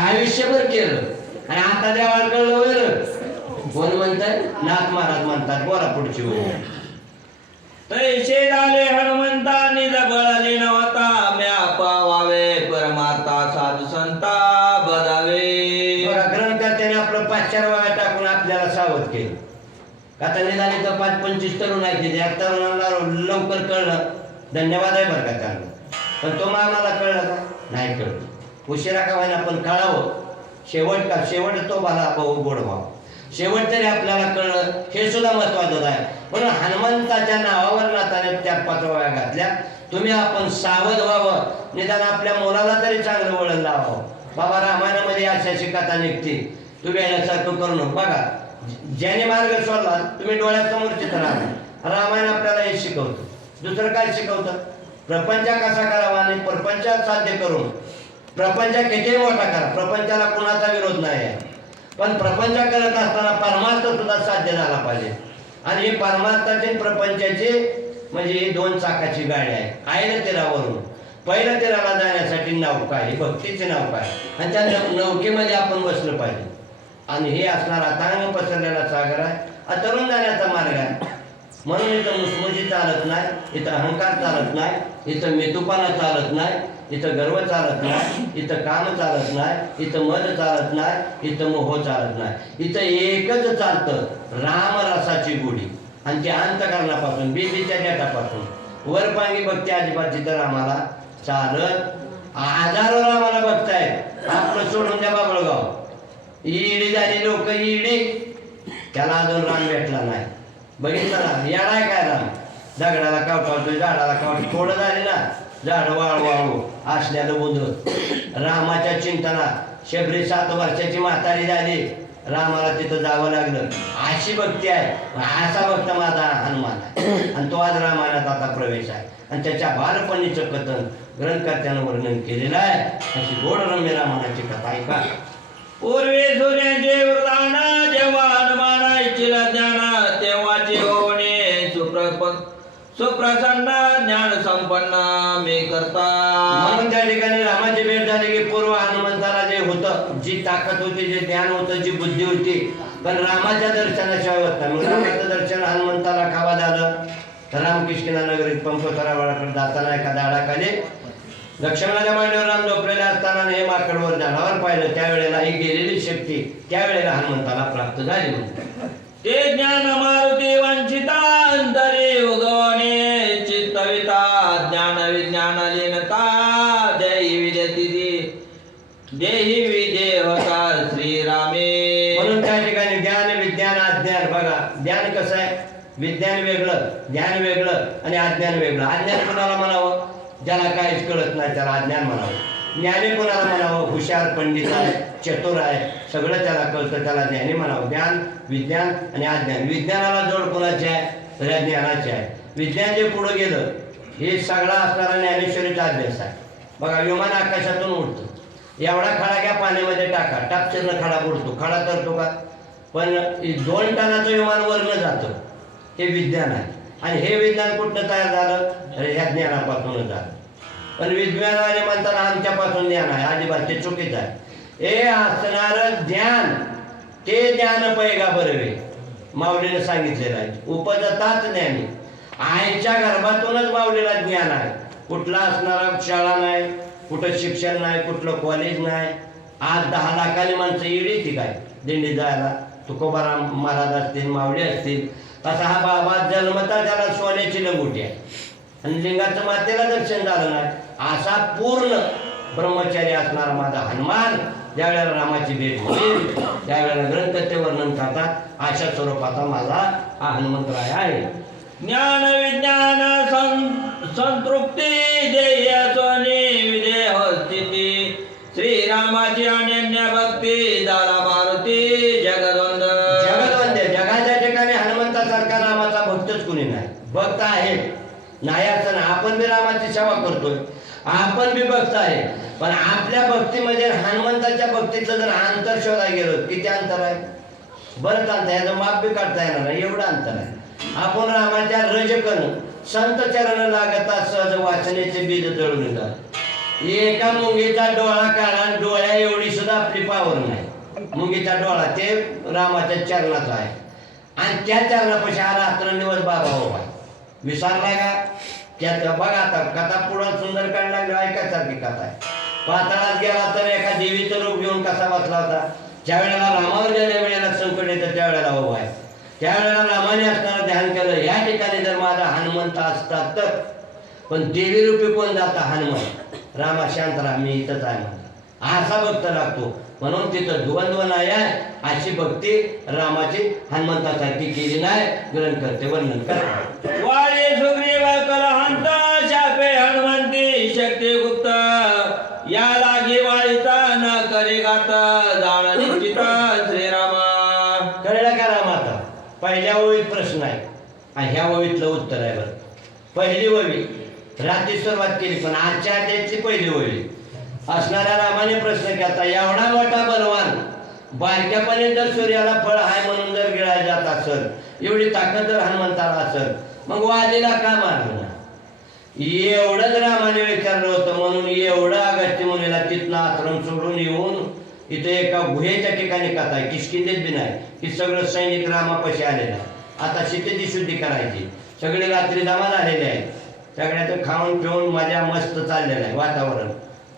आयुष्यभर केलं. आणि आता देवाला कळलं होईल कोण म्हणताय? नाथ महाराज म्हणतात बोला पुढची वेळ तैसे झाले हनुमंता निज बळाले नव्हता. म्या पावावे परमार्था साधू संता बदावे ग्रंथकर्त्याने आपलं पाचचार वाया टाकून आपल्याला सावध केलं. आता निदान इथं पाच पंचवीस तरुण आहेत या तरुणांना लवकर कळलं. धन्यवाद आहे बरं का त्यांना. पण तो आम्हाला कळलं का? नाही कळलं. उशिरा का व्हायला पण कळावं. शेवट का शेवट तो मला भाऊ गोड व्हावा. शेवट तरी आपल्याला कळलं हे सुद्धा महत्वाचं आहे. म्हणून हनुमंताच्या नावावर नाताने त्या पाचव्या घातल्या. तुम्ही आपण सावध व्हावं. निदान आपल्या मुलाला तरी चांगलं वळण लावावं. बाबा रामायणामध्ये अशा अशी कथा निघते. तुम्ही याच्यासारखं करू नको. बघा ज्याने मार्ग सोडला तुम्ही डोळ्यासमोर चित्र राहा रामायण आपल्याला हे शिकवतं. दुसरं काय शिकवतं? प्रपंच कसा करावा आणि प्रपंचात साध्य करून प्रपंच किती मोठा करा. प्रपंचाला कोणाचा विरोध नाही. आहे पण प्रपंच करत असताना परमार्थ सुद्धा साध्य झाला पाहिजे. आणि हे परमार्थाचे प्रपंचाचे म्हणजे ही दोन चाकाची गाडी आहे. आहे तेरावरून पहिलं तेराला जाण्यासाठी नौका आहे. भक्तीची नौका आहे. आणि त्या नौ- नौकेमध्ये आपण बसलं पाहिजे. आणि हे असणारा तांग पसरलेला सागर आहे. तरुण जाण्याचा मार्ग आहे. म्हणून इथं मुसमुशी चालत नाही. इथं अहंकार चालत नाही. इथं मेतुपाना चालत नाही. इथं गर्व चालत नाही इथं काम चालत नाही इथं मन चालत नाही इथं मोह चालत नाही. इथं एकच चालतं रामरसाची गोडी आणि ते अंतकरणापासून बेबीच्या डेटापासून वरपांगी बघते अजिबात तिथं रामाला. चालत आजारो रामाला बघतायत. आपलं सोडून द्या बाबळगाव. ईडी झाली लोक ईडी. त्याला अजून राम भेटला नाही. बघितलं ना याडाय काय राम? दगडाला कावटावतोय झाडाला कावट थोडं झाले ना झाड वाळू वाळू असल्यानं बुध रामाच्या चिंतनात शबरी सात वर्षाची म्हातारी झाली. रामाला तिथं जावं लागलं. अशी भक्ती आहे. असा भक्त माझा हनुमान आहे. आणि तो आज रामायणात आता प्रवेश आहे. आणि त्याच्या बालपणीचं कथन ग्रंथकर्त्यानं वर्णन केलेलं आहे. अशी गोड रम्य रामायणाची कथा ऐका पूर्वी सूर्याचे सुप्रसन्न ज्ञान संपन्न मी करता. म्हणून त्या ठिकाणी रामाची भेट झाली की पूर्व हनुमंताला जे होतं जी ताकद होती जे ज्ञान होतं जी बुद्धी होती पण रामाच्या दर्शनाशिवाय होत नाही. रामाचं दर्शन हनुमंताला खावा झालं. तर रामकृष्णा नगरीत पंपसरावळाकडे जाताना एका झाडाखाली लक्ष्मणाच्या मांडीवर राम झोपलेले असताना हे माकडवर झाडावर पाहिलं. त्यावेळेला ही गेलेली शक्ती त्यावेळेला हनुमंताला प्राप्त झाली म्हणते ते ज्ञान मारुती वंचिता अंतरे चित्तविता ज्ञान विज्ञान देही श्रीरामे। म्हणून त्या ठिकाणी ज्ञान विज्ञान अज्ञान बघा. ज्ञान कसं आहे? विज्ञान वेगळं ज्ञान वेगळं आणि अज्ञान वेगळं. अज्ञान कोणाला म्हणावं? ज्याला काहीच कळत नाही त्याला अज्ञान म्हणावं. ज्ञानी कोणाला म्हणावं? हुशार पंडित आहे चतुर आहे. सगळं त्याला कळतं त्याला ज्ञानी म्हणावं. ज्ञान विज्ञान आणि अज्ञान. विज्ञानाला जोड कोणाची आहे? तर या ज्ञानाची आहे. विज्ञान जे पुढं गेलं हे सगळा असणारा ज्ञानेश्वरीचा अभ्यास आहे. बघा विमान आकाशातून उडतं. एवढा खडा घ्या पाण्यामध्ये टाका. टापचिरनं खडा बुडतो. खडा करतो का? पण दोन टनाचं विमान वरनं जातं. हे विज्ञान आहे. आणि हे विज्ञान कुठनं तयार झालं? तर ह्या ज्ञानापासूनच झालं. पण विज्ञानाने म्हणताना आमच्यापासून ज्ञान आहे. अजिबात ते चुकीचं आहे. हे असणारं ज्ञान ते ज्ञान पैगा बरवे माऊलीने सांगितलेलं आहे. उपजताच ज्ञानी. आईच्या गर्भातूनच बावलेला ज्ञान आहे. कुठला असणारा शाळा नाही कुठं शिक्षण नाही कुठलं कॉलेज नाही. आज दहा लाखाने माणसं येडी ती काय? दिंडी जायला. तुकोबाराम महाराज असतील मावळे असतील तसा हा बाबा जन्मता त्याला सोन्याची लंगोटी आहे. आणि लिंगाचं मातेला दर्शन झालं नाही. असा पूर्ण ब्रह्मचारी असणारा माझा हनुमान ज्यावेळेला रामाची भेट होईल त्यावेळेला ग्रंथ ते वर्णन करतात अशा स्वरूपाचा माझा हा हनुमंतराय आहे. ज्ञान विज्ञान संतृप्ती देय सोने विजय स्थिती श्रीरामाची अनन्य भक्ती दादा मारुती जगदवंद। जगदवंद जगाच्या ठिकाणी हनुमंतासारखा रामाचा भक्तच कुणी नाही. भक्त आहे. नाही असं ना आपण बी रामाची सेवा करतोय. आपण बी भक्त आहे. पण आपल्या भक्तीमध्ये हनुमंताच्या भक्तीचं जर अंतर शोधायला गेलो किती अंतर आहे? बरंच अंतर याचं माप बी काढता येणार नाही. एवढं अंतर आहे. आपण रामाच्या रजकन संत चरण लागता सहज वाचनेचे बीज जळून येतात एका मुंगीचा डोळा काढा डोळ्या एवढी सुद्धा आपली पावर नाही. मुंगीचा डोळा ते रामाच्या चरणाचा आहे. आणि त्या चरणापाशी हा रात्रनिवस बाबा उभा आहे. का? त्यात बघा आता कथा पुढं सुंदर काढला लागली ऐकायसारखी कथा आहे. पाताळात गेला तर एका देवीचं रूप घेऊन कसा बसला होता? ज्या वेळेला रामावर गेल्या वेळेला संकट येतं त्यावेळेला उभा आहे. त्यावेळेला रामाने असताना ध्यान केलं. या ठिकाणी जर माझा हनुमंत असता तर? पण देवी रूपी कोण जाता? हनुमान. रामा शांत राहा. मी इथंच आहे म्हणता असा भक्त लागतो. म्हणून तिथं द्वंद्व नाही आहे. अशी भक्ती रामाची हनुमंतासारखी केली नाही. ग्रंथ करते वर्णन करते. वाळे सुग्रीव कलहंत शापे हनुमंती शक्ती गुप्त. या लागे वाळीचा न करे गात जाण निश्चित श्रीरामा. कळलं का रामाचा? पहिल्या ओळीत प्रश्न आहे. आणि ह्या ओळीतलं उत्तर आहे बरं. पहिली ओळी रात्री सुरुवात केली पण आजच्या अध्यायाची पहिली ओळी. असणाऱ्या रामाने प्रश्न केला एवढा मोठा बलवान बारक्यापणे जर सूर्याला फळ आहे म्हणून जर गिळायला जात असल एवढी ताकद जर हनुमंताला असल मग वालीला का मारलं एवढंच रामाने विचारलं होतं म्हणून एवढं अगस्त्य मुलीला तिथनं आश्रम सोडून येऊन इथे एका गुहेच्या ठिकाणी कथा आहे किशकिंदेत बी नाही. की सगळं सैनिक रामापाशी आलेलं आहे. आता शेतीची शुद्धी करायची. सगळे रात्री जमा झालेले आहेत. सगळ्याचं खाऊन पिऊन मजा मस्त चाललेलं आहे वातावरण.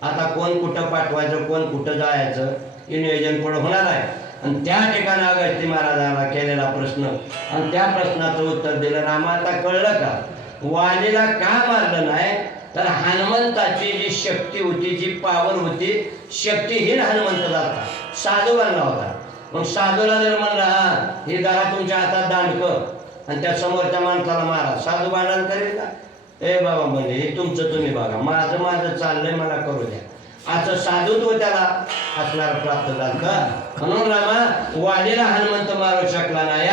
आता कोण कुठं पाठवायचं कोण कुठं जायचं हे नियोजन पुढं होणार आहे. आणि त्या ठिकाणी अगस्ती महाराजांना केलेला प्रश्न आणि त्या प्रश्नाचं उत्तर दिलं रामा आता कळलं का? वालीला का मारलं नाही? तर हनुमंताची जी शक्ती होती जी पावर होती शक्तीहीन हनुमंत जाता साधू बनला होता. मग साधूला जर म्हणला हा हे जरा तुमच्या हातात दांडक. आणि त्या समोरच्या माणसाला मारा. साधू बांधाल करेल का? ए बाबा म्हणजे हे तुमचं तुम्ही बघा. माझं माझं चाललंय मला करू द्या. असं साधुत्व त्याला असणार प्राप्त झालं का? म्हणून रामा वाडीला हनुमंत मारू शकला नाही.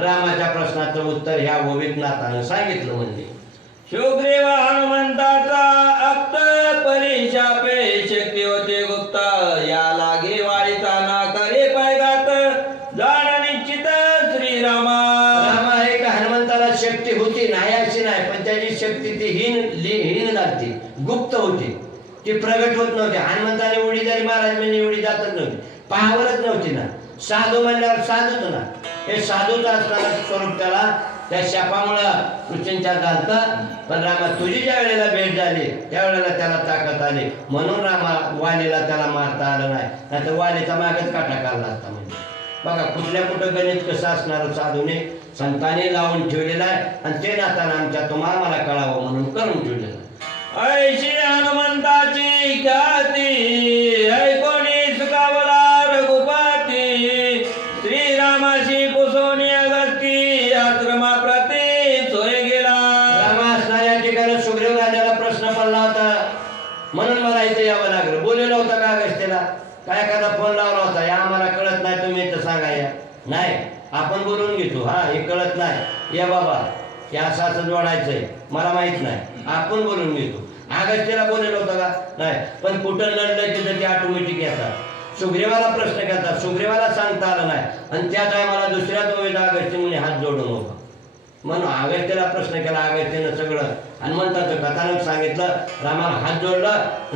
रामाच्या प्रश्नाचं उत्तर ह्या ओवीत नाथानं सांगितलं म्हणजे. सुग्रीव हनुमंताचा अक्त परिशापे शक्ती होते गुप्त. या लागे ना करे पैगात जाण निश्चित श्रीरामा. रामा आहे का हनुमंताला शक्ती होती नाही अशी नाही पण त्याची शक्ती ती हीन हीन झाली गुप्त होती. ती प्रगट होत नव्हती. हनुमंताने उडी जरी महाराज म्हणजे उडी जातच नव्हती. पाहावरच नव्हती ना. साधू म्हणल्यावर साधूच ना. हे साधूच असणारा स्वरूप त्याला त्या शापामुळं कृष्णच्या झालतं पण रामा तुझी ज्या वेळेला भेट झाली त्यावेळेला त्याला ताकद आली. म्हणून रामा वालीला त्याला मारता आलं नाही. नाही तर वालीचा मागच काटा काढला असता म्हणजे. बघा कुठल्या कुठं गणित कसं असणार साधूने संतांनी लावून ठेवलेलं आहे आणि ते नाताना आमच्या तुम्हाला मला कळावं म्हणून करून ठेवलेलं ऐशी हनुमंताची ख्याती ऐकोणी सुखावला रघुपाती? श्रीरामाशी पुसोनी अगस्ती आश्रमा प्रती सोय गेला. रामा असणाऱ्या ठिकाणी सुग्रीव राजाला प्रश्न पडला होता. म्हणून मला इथे यावं लागलं. बोललेलं होतं का अगस्त्यला? काय एखादा फोन लावला होता? या आम्हाला कळत नाही तुम्ही इथं सांगा या. नाही आपण बोलून घेतो. हा हे कळत नाही. या बाबा हे असं असं जोडायचंय. मला माहीत नाही. आपण बोलून घेतो. अगस्त्यला बोललेलं होतं का? नाही. पण कुठं लढलं तिथं ते ऑटोमॅटिक येतात. सुग्रीवाला प्रश्न करतात सुग्रीवाला सांगता आला नाही. आणि त्या टायमाला दुसऱ्या दोघेचा अगस्त्य मुली हात जोडून होता म्हणून अगस्त्याला प्रश्न केला अगस्त्यनं सगळं हनुमंताचं कथानक सांगितलं रामाला हात जोडला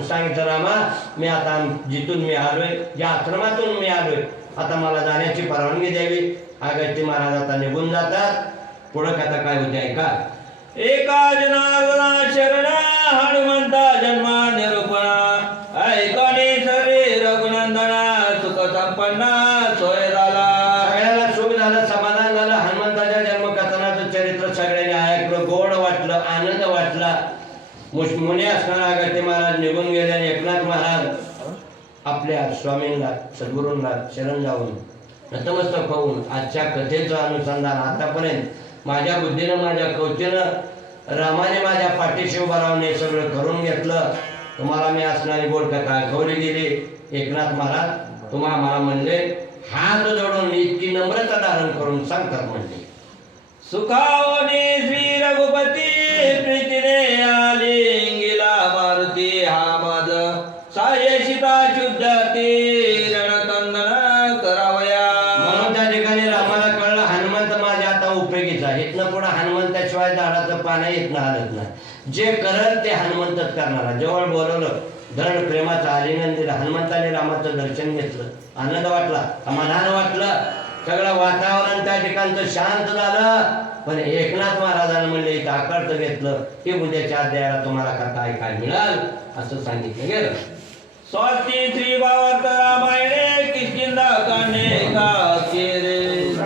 सांगितलं रामा मी आता जिथून मी आलोय ज्या आश्रमातून मी आलोय. आता मला जाण्याची परवानगी द्यावी. अगस्त्य महाराज आता निघून जातात. पुढं कथा काय होते ऐका. एका जनार्दना शरणा हनुमंता जन्मा निरूपणा ऐका. सोय झाला सगळ्याला सुख झालं समाधान झालं हनुमंताच्या जन्मकथनाचं चरित्र सगळ्यांनी ऐकलं गोड वाटलं आनंद वाटला. मुश- मुनी असणारा अगस्त्य महाराज निघून गेले आणि एकनाथ महाराज आपल्या स्वामींना सद्गुरूंना शरण जाऊन नतमस्तक होऊन आजच्या कथेचं अनुसंधान आतापर्यंत माझ्या बुद्धीनं माझ्या कौतीनं रामाने माझ्या पाठीशी उभा राहून हे सगळं करून घेतलं. तुम्हाला मी असणारी गोड कथा गौरी गेली एकनाथ महाराज तुम्हा मला म्हणजे हात जोडून इतकी नम्रता धारण करून सांगतात म्हणले. सुखावनी श्री रघुपती प्रीतीने आली इंगिला मारुती हा माझ साय सीता शुद्ध ती रणतंदन करावया. म्हणून त्या ठिकाणी रामाला कळलं हनुमंत माझ्या आता उपयोगीचा इथनं पुढे हनुमंताशिवाय झाडाचं पानं इथनं हलत नाही. जे करत ते हनुमंतच करणार जवळ बोलवलं धरण प्रेमाचा आलिंगन दिलं हनुमंताने रामाचं दर्शन घेतलं. आनंद वाटला. समाधान वाटलं. सगळं वातावरण त्या ठिकाणचं शांत झालं. पण एकनाथ महाराजांना म्हणले इथं आकर्ष घेतलं की उद्याच्या अध्यायाला तुम्हाला कथा ऐका मिळाल. असं सांगितलं गेलं. स्वाती श्री भावात रामायणे किशिंदा काने का